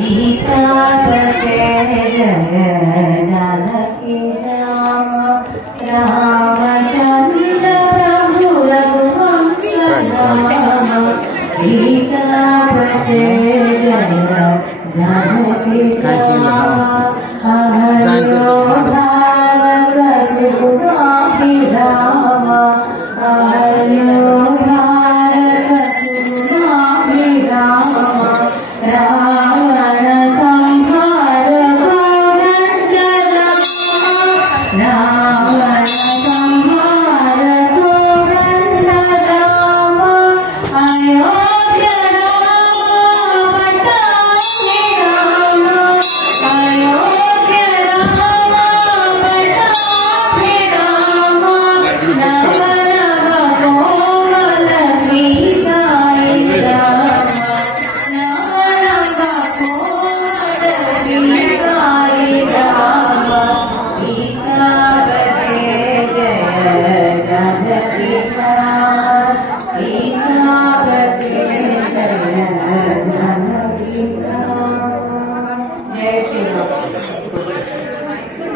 सीतापते जय जानकी राम रामचंद्र प्रभु रघुवंश राम सीतापते जय जानकी राम अयो भारत सुखदाभिराम अयो भारत सुखदाभिराम रावण संहार कोदंड राम रावण संहार कोदंड राम अयोध्य राम पट्टाभि राम अयोध्य राम पट्टाभि राम नव नव कोमल श्री साई राम जय श्री राम।